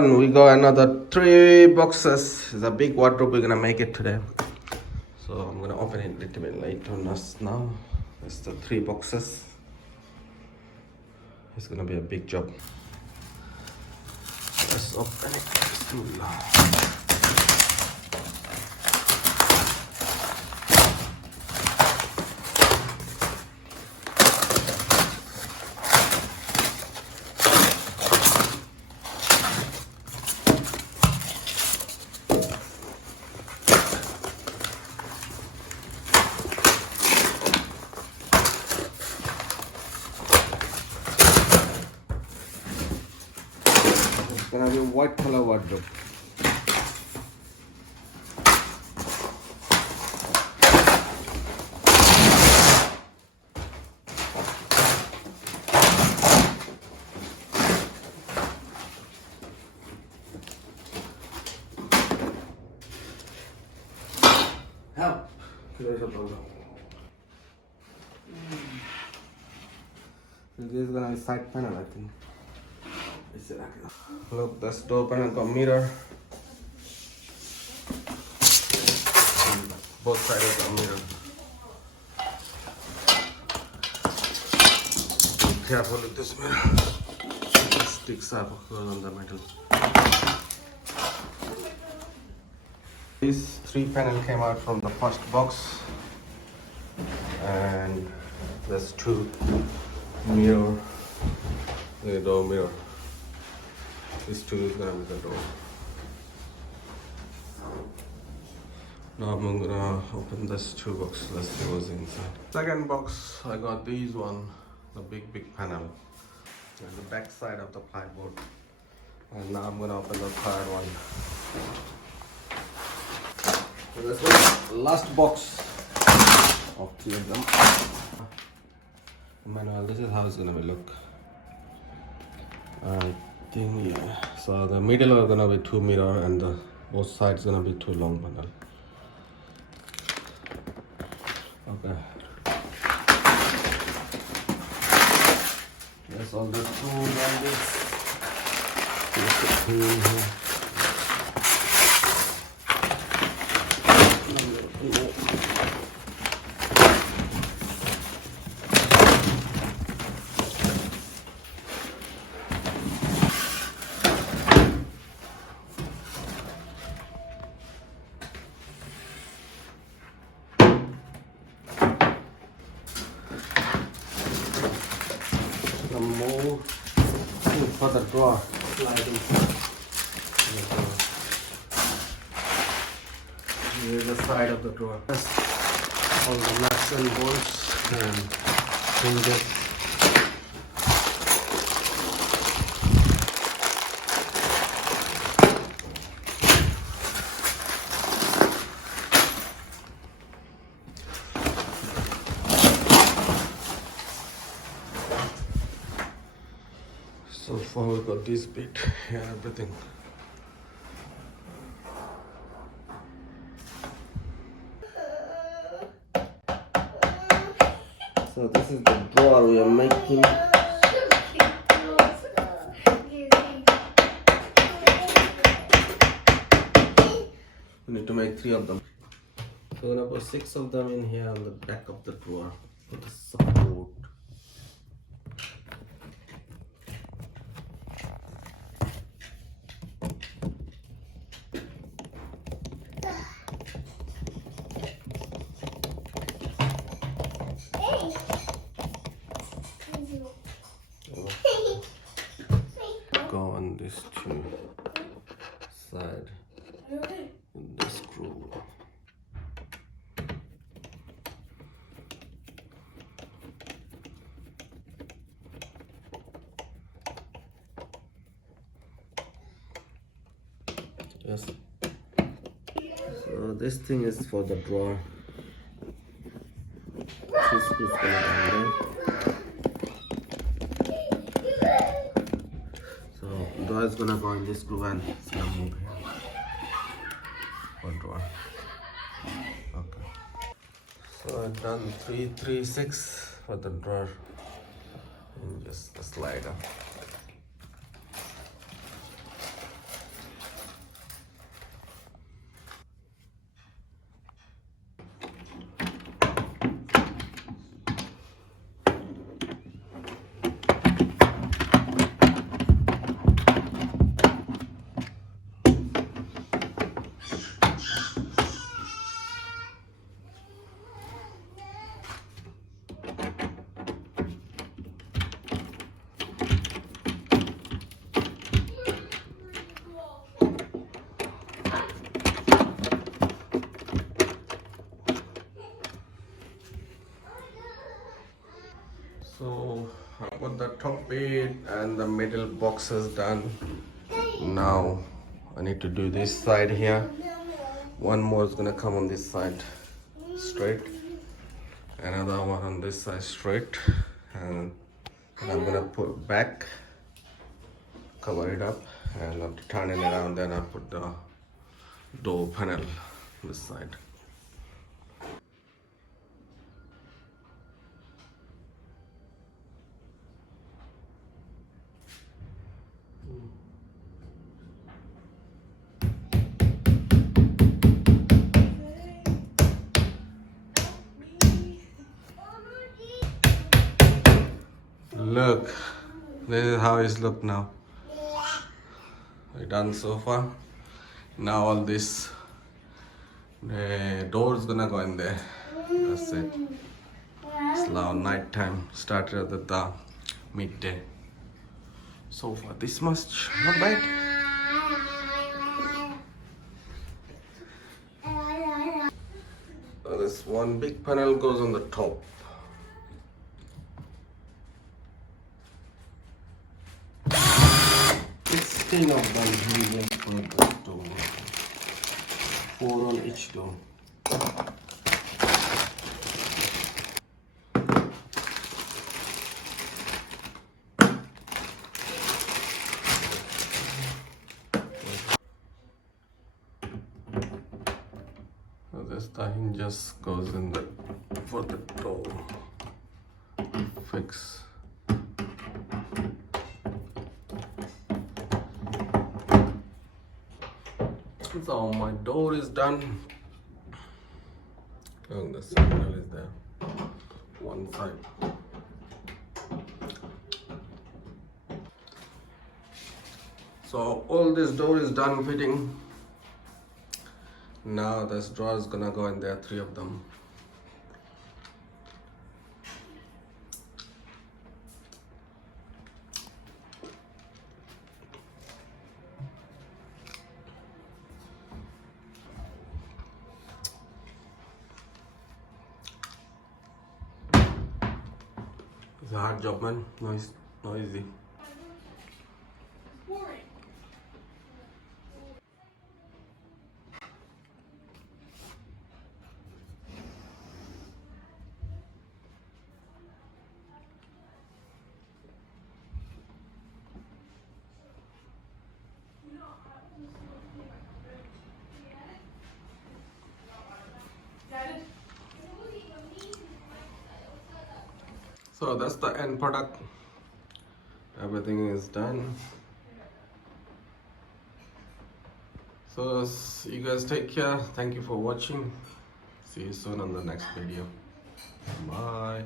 everyone, we got another 3 boxes. It's a big wardrobe, we're gonna make it today. So I'm gonna open it a little bit late on us now. It's the 3 boxes. It's gonna be a big job. Let's open it. Bismillah. It's gonna be a white color wardrobe. Help! There's a problem. This is gonna be side panel, I think. Look, the door panel got mirror. Both sides got mirror. Be careful with this mirror. It sticks up on the metal. These 3 panels came out from the first box, and there's 2 mirror. The door mirror. This 2 is gonna be the door. Now I'm gonna open this 2 box. Let's see what's inside. Second box, I got these one, the big panel. And the back side of the plywood. And now I'm gonna open the third one. So this was the last box of 3 of them. Manual, this is how it's gonna be look. I think, yeah. So the middle are gonna be 2 mirror and the both sides gonna be 2 long panel. Okay. That's all the tools on this. Here's the tool here. More for the drawer sliding. Here's the side of the drawer. All the nuts and bolts and hinges. So far we got this bit here, everything. So this is the drawer we are making. We need to make 3 of them. So we're gonna put 6 of them in here on the back of the drawer for the support. Go on this 2 side with the screw. Yes. So this thing is for the drawer. This screw's gonna go there. Drawer is gonna go in this screw and it's gonna move here. For drawer. Okay. So I've done 3, 3, 6 for the drawer. And just the slider. So I put the top bit and the middle box is done. Now I need to do this side here. One more is gonna come on this side straight. Another one on this side straight. And I'm gonna put back, cover it up, and after turning it around, then I put the door panel this side. Look, this is how it's look now. We're done so far. Now all this, the door's gonna go in there. That's it. It's now night time. Started at the midday. So far, this much, not bad. So this one big panel goes on the top. 16 of them medium for the door. 4 on each door. So this the hinges goes in the for the door. Fix. So my door is done. And the signal is there. One side. So all this door is done fitting. Now this drawer is gonna go in there, 3 of them. It's a hard job, man. No, it's not easy. So that's the end product. Everything is done. So you guys take care. Thank you for watching. See you soon on the next video. Bye.